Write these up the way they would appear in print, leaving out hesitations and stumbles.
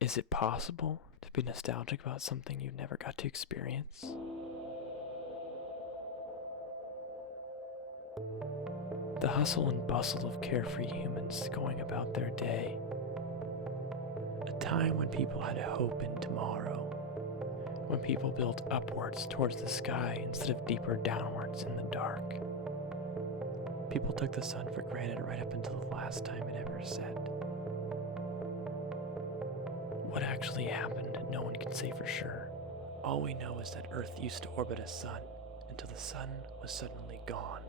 Is it possible to be nostalgic about something you never got to experience? The hustle and bustle of carefree humans going about their day. A time when people had hope in tomorrow. When people built upwards towards the sky instead of deeper downwards in the dark. People took the sun for granted right up until the last time it ever set. What actually happened, no one can say for sure. All we know is that Earth used to orbit a sun until the sun was suddenly gone.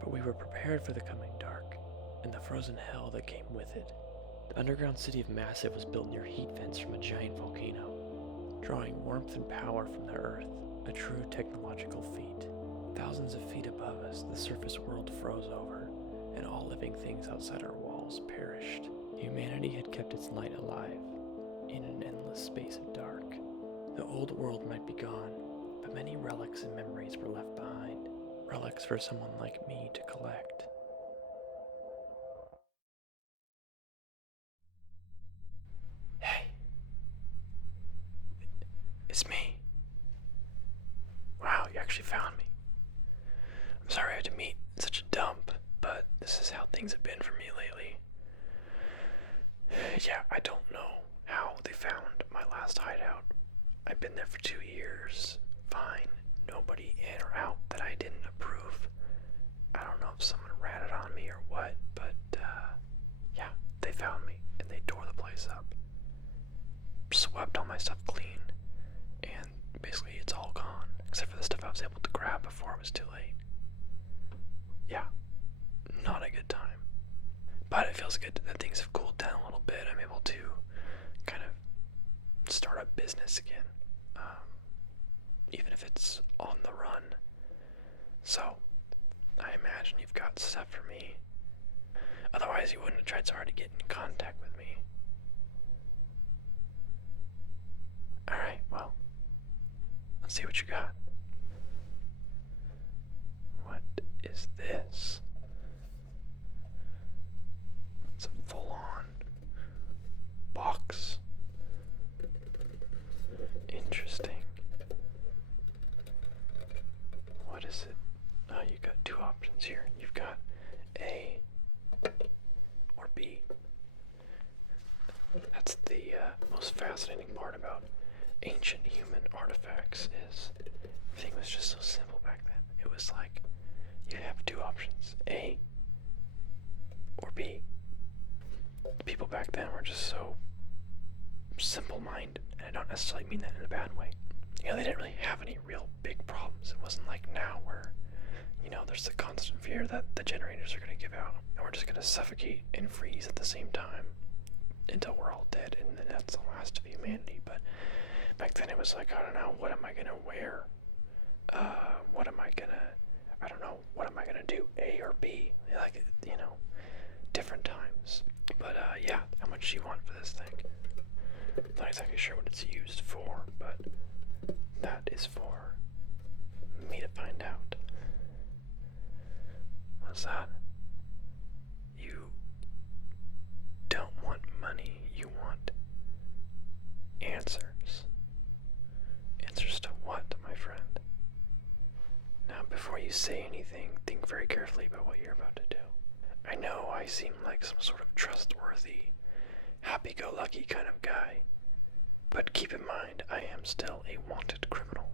But we were prepared for the coming dark and the frozen hell that came with it. The underground city of Massive was built near heat vents from a giant volcano, drawing warmth and power from the Earth, a true technological feat. Thousands of feet above us, the surface world froze over, and all living things outside our walls perished. Humanity had kept its light alive in an endless space of dark. The old world might be gone, but many relics and memories were left behind. Relics for someone like me to collect. Hey. It's me. Wow, you actually found me. I'm sorry I had to meet in such a dump, but this is how things have been for me lately. Yeah, I don't know how they found my last hideout. I've been there for 2 years. Fine. Nobody in or out that I didn't approve. I don't know if someone ratted on me or what, but yeah, they found me and they tore the place up. Swept all my stuff clean, and basically it's all gone, except for the stuff I was able to grab before it was too late. Yeah, not a good time. But it feels good that things have cooled down a little bit. I'm able to kind of start a business again, even if it's on the run. So, I imagine you've got stuff for me. Otherwise, you wouldn't have tried so hard to get in contact with me. Alright, well, let's see what you got. What is this? It's a full-on box. Interesting. What is it? Oh, you got two options here. You've got A or B. That's the most fascinating part about ancient human artifacts is everything was just so simple back then. It was like you have two options, A or B. The people back then were just so simple-minded, and I don't necessarily mean that in a bad way. You know, they didn't really have any real big problems. It wasn't like now where, you know, there's the constant fear that the generators are going to give out, and we're just going to suffocate and freeze at the same time until we're all dead, and then that's the last of humanity. But back then it was like, I don't know, what am I going to wear? I don't know, what am I going to do, A or B? Like, you know, different times. But, yeah, how much do you want for this thing? Not exactly sure what it's used for, but that is for me to find out. What's that? You don't want money, you want answers. Answers to what, my friend? Now, before you say anything, think very carefully about what you're about to do. I know I seem like some sort of trustworthy, happy-go-lucky kind of guy, but keep in mind, I am still a wanted criminal.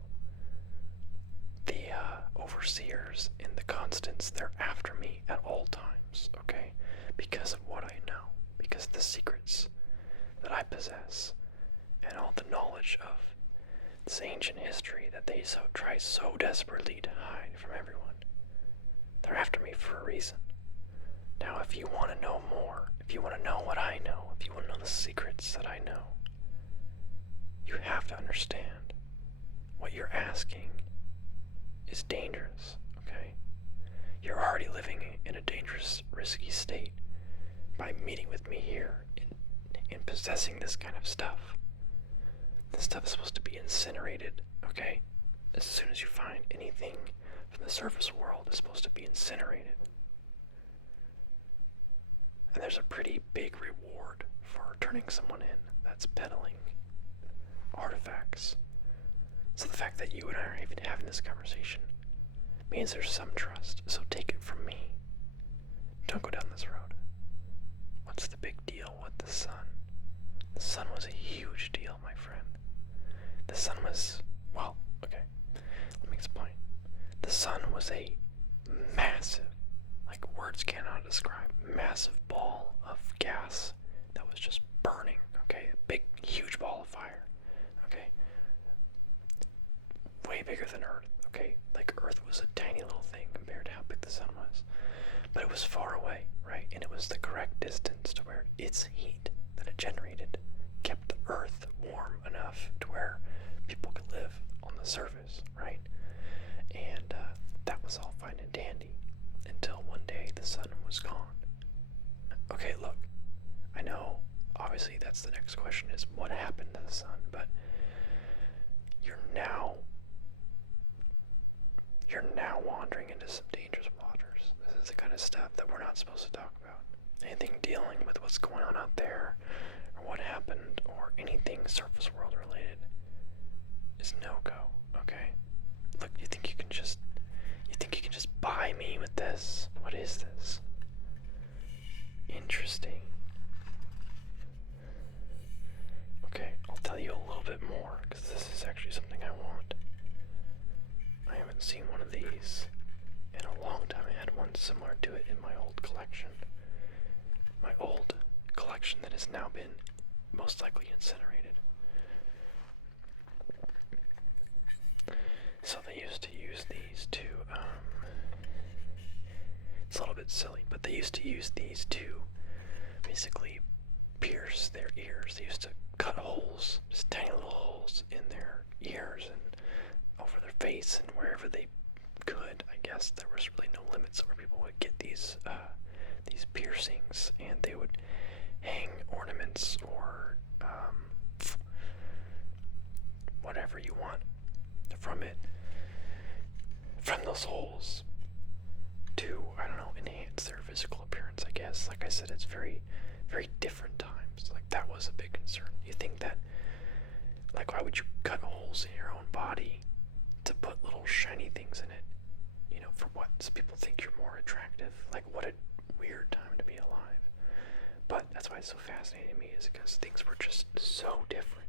The overseers and the constants, they're after me at all times, okay? Because of what I know, because of the secrets that I possess, and all the knowledge of this ancient history that they try so desperately to hide from everyone. They're after me for a reason. Now, if you want to know more, if you want to know what I know, if you want to know the secrets that I know, you have to understand what you're asking is dangerous, okay? You're already living in a dangerous, risky state by meeting with me here and possessing this kind of stuff. This stuff is supposed to be incinerated, okay? As soon as you find anything from the surface world, it's supposed to be incinerated. And there's a pretty big reward for turning someone in that's peddling artifacts. So the fact that you and I are even having this conversation means there's some trust. So take it from me. Don't go down this road. What's the big deal with the sun? The sun was a huge deal, my friend. The sun was, well, okay, let me explain. The sun was a massive, like words cannot describe, massive ball of gas that was just burning, okay? A big, huge ball of fire, okay? Way bigger than Earth, okay? Like Earth was a tiny little thing compared to how big the sun was. But it was far away, right? And it was the correct distance to where its heat that it generated kept the Earth warm enough to where people could live on the surface, right? And that was all fine and dandy until one day the sun was gone. Okay, look, I know, obviously that's the next question is what happened to the sun, but you're now wandering into some dangerous waters. This is the kind of stuff that we're not supposed to talk about. Anything dealing with what's going on out there, or what happened, or anything surface world related is no-go, okay? Look, you think you can just buy me with this? What is this? Interesting. Okay, I'll tell you a little bit more, because this is actually something I want. I haven't seen one of these in a long time. I had one similar to it in my old collection. My old collection that has now been most likely incinerated. So they used to use these to, it's a little bit silly, but they used to use these to basically pierce their ears. They used to cut holes, just tiny little holes in their ears and over their face and wherever they could. I guess there was really no limits where people would get these piercings, and they would hang ornaments or whatever you want from it, from those holes, to, I don't know, enhance their physical appearance, I guess. Like I said, it's very, very different times. Like, that was a big concern. You think that, like, why would you cut holes in your own body to put little shiny things in it? You know, for what? So people think you're more attractive. Like, what a weird time to be alive. But that's why it's so fascinating to me, is because things were just so different.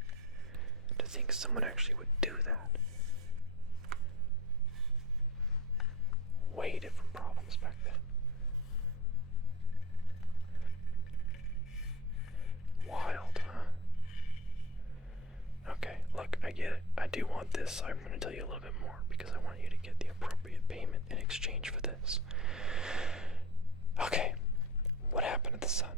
To think someone actually would do that. Way different problems back then. Wild, huh? Okay, look, I get it. I do want this. I'm going to tell you a little bit more because I want you to get the appropriate payment in exchange for this. Okay, what happened to the sun?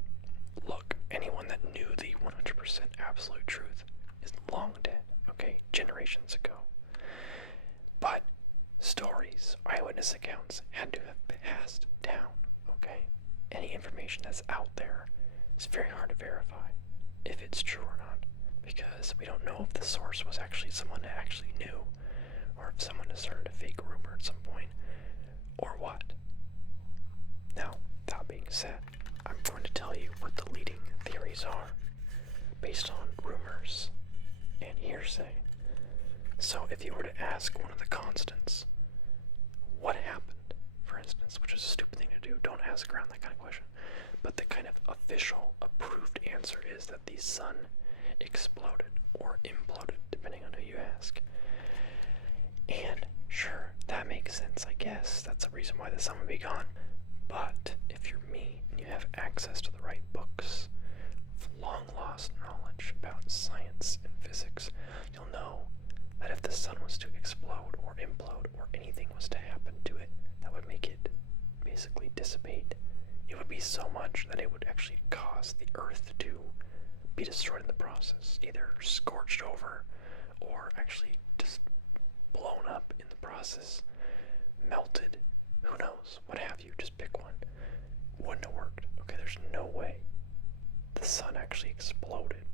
Look, anyone that knew the 100% absolute truth is long dead, okay? Generations ago. But stories, eyewitness accounts, had to have passed down, okay? Any information that's out there is very hard to verify if it's true or not, because we don't know if the source was actually someone that actually knew, or if someone has started a fake rumor at some point, or what. Now, that being said, I'm going to tell you what the leading theories are, based on rumors and hearsay. So if you were to ask one of the constants, what happened, for instance, which is a stupid thing to do, don't ask around that kind of question, but the kind of official, approved answer is that the sun exploded, or imploded, depending on who you ask. And sure, that makes sense, I guess. That's the reason why the sun would be gone. But if you're me, and you have access to the right books, long-lost knowledge about science and physics, you'll know that if the sun was to explode or implode or anything was to happen to it that would make it basically dissipate, it would be so much that it would actually cause the earth to be destroyed in the process, either scorched over or actually just blown up in the process, melted, who knows, what have you, just pick one. Wouldn't have worked. Okay, there's no way the sun actually exploded.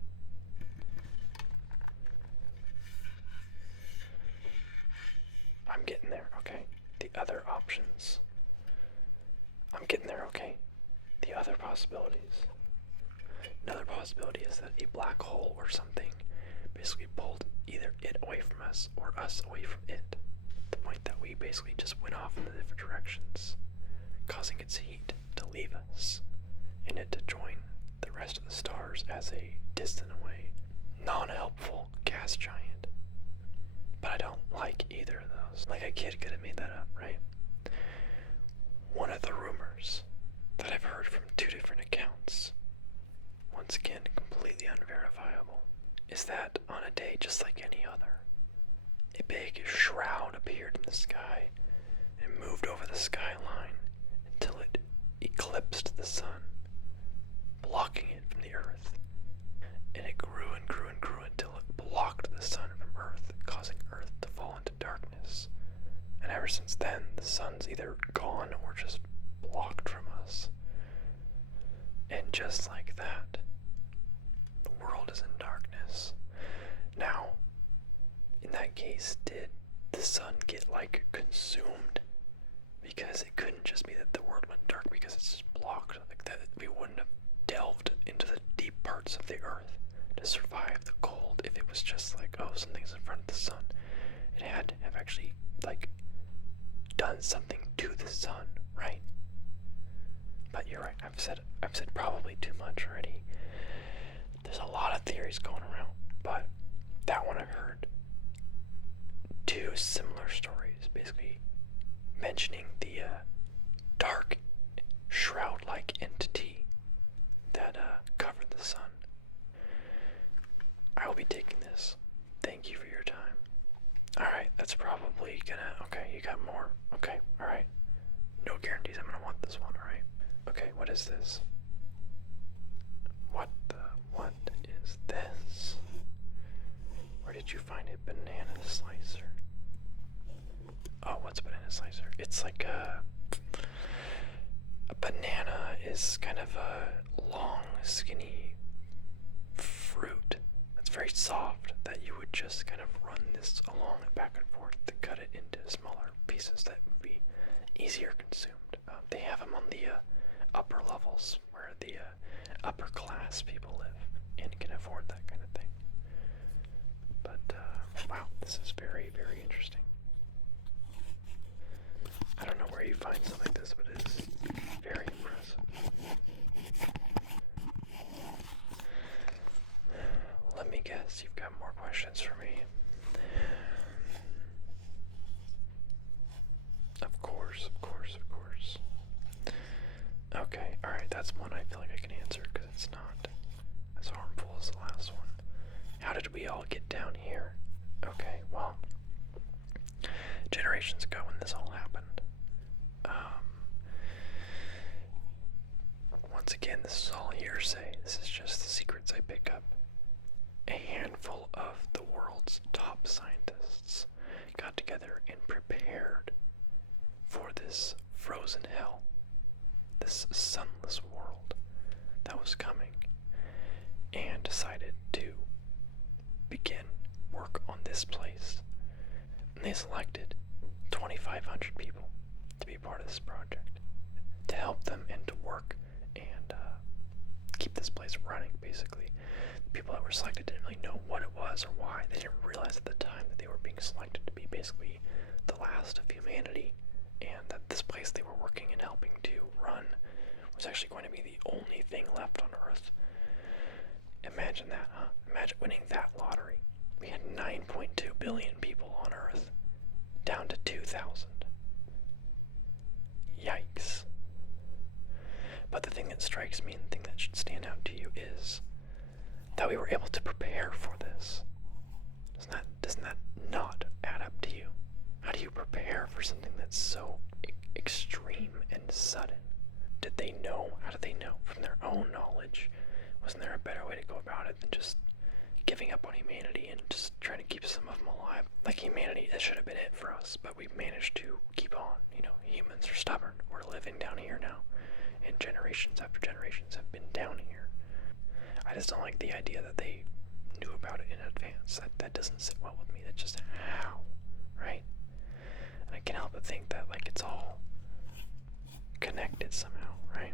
I'm getting there, okay? The other options. I'm getting there, okay? The other possibilities. Another possibility is that a black hole or something basically pulled either it away from us or us away from it. The point that we basically just went off in the different directions, causing its heat to leave us and it to join the rest of the stars as a distant away, non-helpful gas giant. But I don't like either of those. Like, a kid could have made that up, right? One of the rumors that I've heard from two different accounts, once again completely unverifiable, is that on a day just like any other, a big shroud appeared in the sky and moved over the skyline until it eclipsed the sun, blocking it from the earth. And it grew and grew and grew until it blocked the sun from earth, causing earth to fall into darkness. And ever since then, the sun's either gone or just blocked from us. And just like that, the world is in darkness. Now, in that case, did the sun get, like, consumed? Because it couldn't just be that the world went dark because it's just blocked. Like, that we wouldn't have delved into the deep parts of the earth to survive the cold if it was just like, oh, something's in front of the sun. It had to have actually, like, done something to the sun, right? But you're right, I've said probably too much already. There's a lot of theories going around, but that one I've heard two similar stories, basically mentioning the dark shroud-like entity that covered the sun. I will be taking this. Thank you for your time. Alright, that's probably gonna... Okay, you got more. Okay, alright. No guarantees I'm gonna want this one, alright? Okay, what is this? What is this? Where did you find it? Banana slicer. Oh, what's a banana slicer? It's like a banana is kind of a long, skinny fruit that's very soft that you would just kind of run this along back and forth to cut it into smaller pieces that would be easier consumed. They have them on the upper levels where the upper class people live and can afford that kind of thing. But wow, this is very, very interesting. I don't know where you find something like this, but it's very impressive. Let me guess, you've got more questions for me. Of course. Okay, alright, that's one I feel like I can answer because it's not as harmful as the last one. How did we all get down here? Okay, well, generations ago when this all happened, once again, this is all hearsay. This is just the secrets I pick up. A handful of the world's top scientists got together and prepared for this frozen hell, this sunless world that was coming, and decided to begin work on this place. And they selected 2,500 people to be part of this project, to help them and to work and keep this place running, basically. The people that were selected didn't really know what it was or why. They didn't realize at the time that they were being selected to be basically the last of humanity, and that this place they were working and helping to run was actually going to be the only thing left on Earth. Imagine that, huh? Imagine winning that lottery. We had 9.2 billion people on Earth, down to 2,000. Yikes. But the thing that strikes me and the thing that should stand out to you is that we were able to prepare for this. Doesn't that not add up to you? How do you prepare for something that's so extreme and sudden? Did they know? How did they know? From their own knowledge? Wasn't there a better way to go about it than just giving up on humanity and just trying to keep some of them alive? Like, humanity, that should have been it for us, but we've managed to keep on. You know, humans are stubborn. We're living down here now, and generations after generations have been down here. I just don't like the idea that they knew about it in advance. That doesn't sit well with me. That's just how, right? And I can't help but think that, like, it's all connected somehow, right?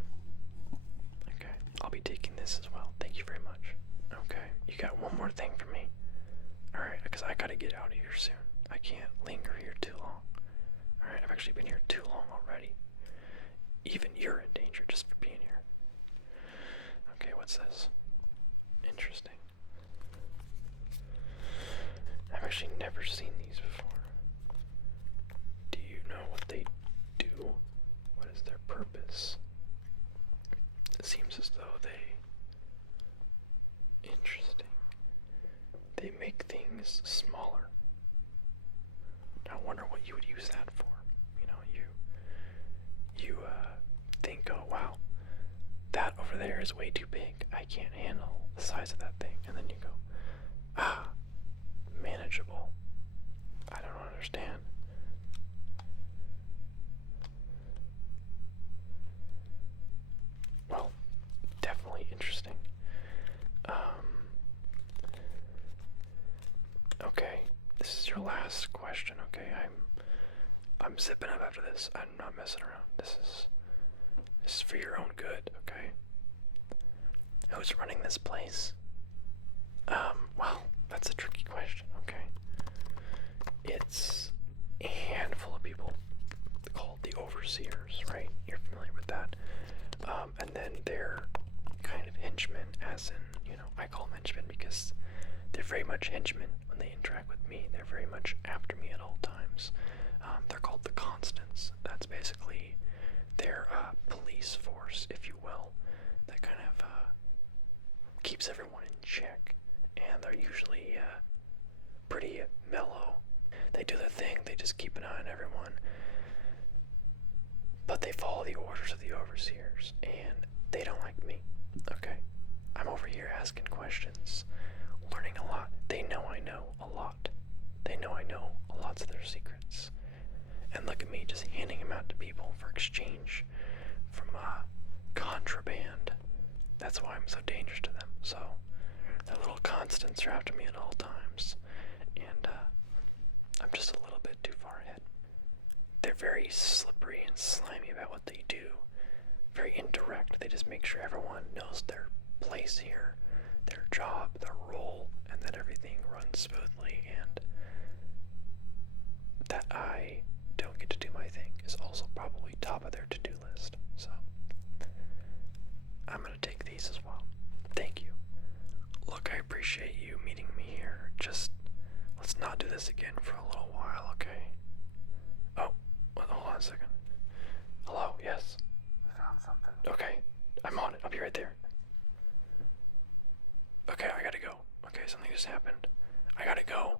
I'll be taking this as well. Thank you very much. Okay, you got one more thing for me. Alright, because I gotta get out of here soon. I can't linger here too long. Alright, I've actually been here too long already. Even you're in danger just for being here. Okay, what's this? Interesting. I've actually never seen these before. Do you know what they do? What is their purpose? It seems as though they... Interesting. They make things smaller. I wonder what you would use that for. You know, you think, oh wow, that over there is way too big. I can't handle the size of that thing. And then you go, ah, manageable. I don't understand. Well, definitely interesting. Okay, this is your last question. Okay, I'm zipping up after this. I'm not messing around. This is for your own good. Okay. Who's running this place? Well, that's a tricky question. Okay. It's a handful of people called the overseers, right? You're familiar with that. And then they're kind of henchmen, as in, you know, I call them henchmen because they're very much henchmen when they interact with me. They're very much after me at all times. They're called the Constants. That's basically their police force, if you will, that kind of keeps everyone in check. And they're usually pretty mellow. They do their thing. They just keep an eye on everyone. But they follow the orders of the overseers, and they don't like me. Okay? I'm over here asking questions, learning a lot. They know I know a lot. They know I know lots of their secrets. And look at me just handing them out to people for exchange from contraband. That's why I'm so dangerous to them. So, their little constants are after me at all times. And I'm just a little bit too far ahead. They're very slippery and slimy about what they do. Very indirect. They just make sure everyone knows their place here, their job, their role, and that everything runs smoothly, and that I don't get to do my thing is also probably top of their to-do list. So I'm gonna take these as well. Thank you. Look, I appreciate you meeting me here. Just let's not do this again for a little while, okay? Oh, hold on a second. Hello, yes. I found something. Okay, I'm on it. I'll be right there. Okay, I gotta go. Okay, something just happened. I gotta go.